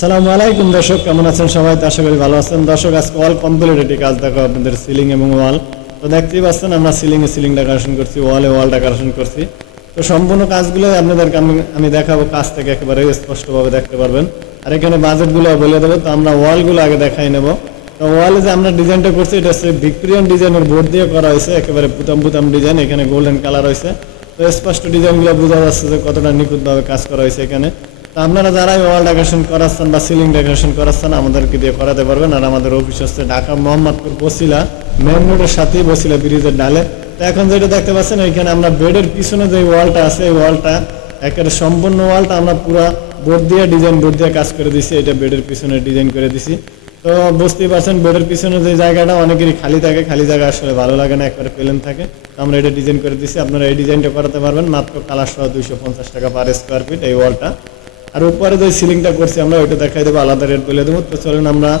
সালামু আলাইকুম দর্শক, কেমন আছেন সবাই? আশা করি ভালো আছেন। দর্শক, আজকে অল কমপ্লিট এটি কাজ দেখো, আপনাদের সিলিং এবং ওয়াল তো দেখতেই পাচ্ছেন, আমরা সিলিং এ সিলিং ডেকোরেশন করছি ওয়ালে ওয়াল ডেকোরেশন করছি। তো সম্পূর্ণ কাজগুলো আপনাদেরকে আমি আমি দেখাবো, কাজ থেকে একেবারে স্পষ্টভাবে দেখতে পারবেন। আর এখানে বাজেটগুলো বলে দেবো, তো আমরা ওয়ালগুলো আগে দেখাই নেব। তো ওয়ালে যে আমরা ডিজাইনটা করছি, এটা হচ্ছে ভিক্টোরিয়ান ডিজাইনের বোর্ড দিয়ে করা হয়েছে, একেবারে বুতাম বুতাম ডিজাইন এখানে গোল্ডেন কালার হয়েছে। তো স্পষ্ট ডিজাইনগুলো বোঝা যাচ্ছে যে কতটা নিখুঁতভাবে কাজ করা হয়েছে এখানে। আপনারা যারাই ওয়াল ডেকোরেশন করাচ্ছেন বা সিলিং ডেকোরেশন করাচ্ছেন, আমাদেরকে দিয়ে করাতে পারবেন। আর আমাদের অফিস হচ্ছে ঢাকা মোহাম্মদপুর বসিলা মেন রোডের সাথেই বসিলা ব্রিজের ডালে। তো এখন যেটা দেখতে পাচ্ছেন, এখানে আমরা বেডের পিছনে যে ওয়ালটা আছে, এই ওয়ালটা একেবারে সম্পূর্ণ ওয়ালটা আমরা পুরো বোর্ড দিয়ে ডিজাইন বোর্ড দিয়ে কাজ করে দিছি এটা বেডের পিছনে ডিজাইন করে দিছি তো বুঝতেই পারছেন, বেডের পিছনে যে জায়গাটা অনেকেরই খালি থাকে, খালি জায়গা আসলে ভালো লাগে না, একবারে প্লেন থাকে। তো আমরা এটা ডিজাইন করে দিছি আপনারা এই ডিজাইনটা করাতে পারবেন। মাত্র কালার সহ দুইশো পঞ্চাশ টাকা পার স্কোয়ার ফিট এই ওয়ালটা আর উপরে যে সিলিংটা করছি, আমরা ওইটা দেখাই দেবো, আলাদা রেট বলে দেবো। তো চলেন আমরা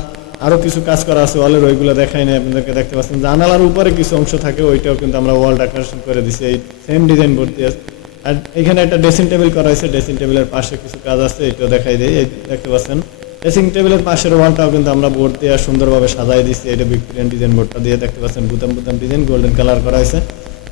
আরও কিছু কাজ করা আছে ওয়ালের ওইগুলো দেখাই নাই, আপনাদেরকে দেখতে পাচ্ছেন। জানালার উপরে কিছু অংশ থাকে, ওইটাও কিন্তু আমরা ওয়াল ডেকোরেশন করে দিছি, এই সেম ডিজাইন ভর্তি আছে আর এখানে একটা ড্রেসিং টেবিল করা হয়েছে ড্রেসিং টেবিলের পাশে কিছু কাজ আছে, এটাও দেখাই দিই, এই দেখতে পাচ্ছেন। ড্রেসিং টেবিলের পাশের ওয়ালটাও কিন্তু আমরা বোর্ড দিয়ে সুন্দরভাবে সাজাই দিচ্ছি এটা ভিক্টোরিয়ান ডিজাইন বোর্ডটা দিয়ে, দেখতে পাচ্ছেন, বুতাম বুতাম ডিজাইন গোল্ডেন কালার করা হয়েছে।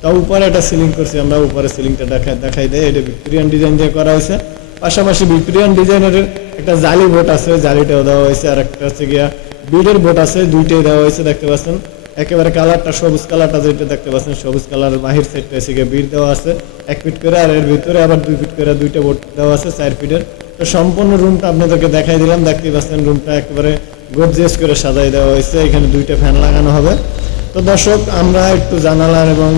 তা উপরে একটা সিলিং করছি আমরা, উপরে সিলিংটা দেখাই দেখাই দেয় এটা ভিক্টোরিয়ান ডিজাইন দিয়ে করা হয়েছে। পাশাপাশি ভিক্টোরিয়ান ডিজাইনের একটা জালি বোট আছে, জালিটাও দেওয়া হয়েছে আর একটা হচ্ছে গিয়া বিডের বোট আছে, দুইটাই দেওয়া হয়েছে, দেখতে পাচ্ছেন। একেবারে কালারটা সবুজ কালারটা যেটা দেখতে পাচ্ছেন, সবুজ কালার বাহির সাইডটা এসে গিয়ে বিট দেওয়া আছে, এক ফিট করে আর এর ভিতরে আবার দুই ফিট করে দুইটা বোট দেওয়া আছে চার ফিটের। তো সম্পূর্ণ রুমটা আপনাদেরকে দেখাই দিলাম দেখতে পাচ্ছেন রুমটা একেবারে গর্জিয়াস করে সাজাই দেওয়া হয়েছে, এখানে দুইটা ফ্যান লাগানো হবে। তো দর্শক, আমরা একটু জানালার এবং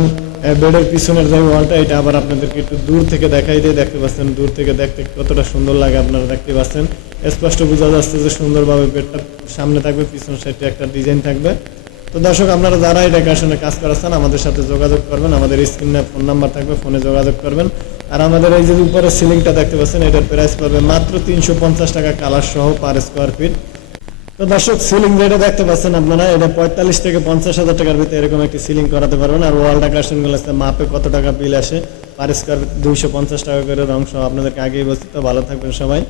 বেডের পিছনের যে ওয়ালটা, এটা আবার আপনাদেরকে একটু দূর থেকে দেখাই দিয়ে দেখতে পাচ্ছেন, দূর থেকে দেখতে কতটা সুন্দর লাগে আপনারা দেখতে পাচ্ছেন। স্পষ্ট বোঝা যাচ্ছে যে সুন্দরভাবে বেডটা সামনে থাকবে, পিছন সাইডে একটা ডিজাইন থাকবে। তো দর্শক, আপনারা যারা এই ডেকোরেশনে কাজ করাচ্ছেন আমাদের সাথে যোগাযোগ করবেন। আমাদের স্ক্রিনে ফোন নাম্বার থাকবে, ফোনে যোগাযোগ করবেন। আর আমাদের এই যে উপরে সিলিংটা দেখতে পাচ্ছেন, এটার প্রাইস পাবে মাত্র তিনশো পঞ্চাশ টাকা কালার সহ পার স্কোয়ার ফিট তো দর্শক সিলিং যেটা দেখতে পাচ্ছেন আপনারা। এটা পঁয়তাল্লিশ থেকে পঞ্চাশ হাজার টাকার ভিতরে এরকম একটি সিলিং করাতে পারবেন। আর ওয়াল ডেকোরেশনগুলো আছে, মাপে কত টাকা বিল আসে পার স্কোয়ার দুইশো পঞ্চাশ টাকা করে অংশ আপনাদেরকে আগেই বলছি। তো ভালো থাকবেন সবাই।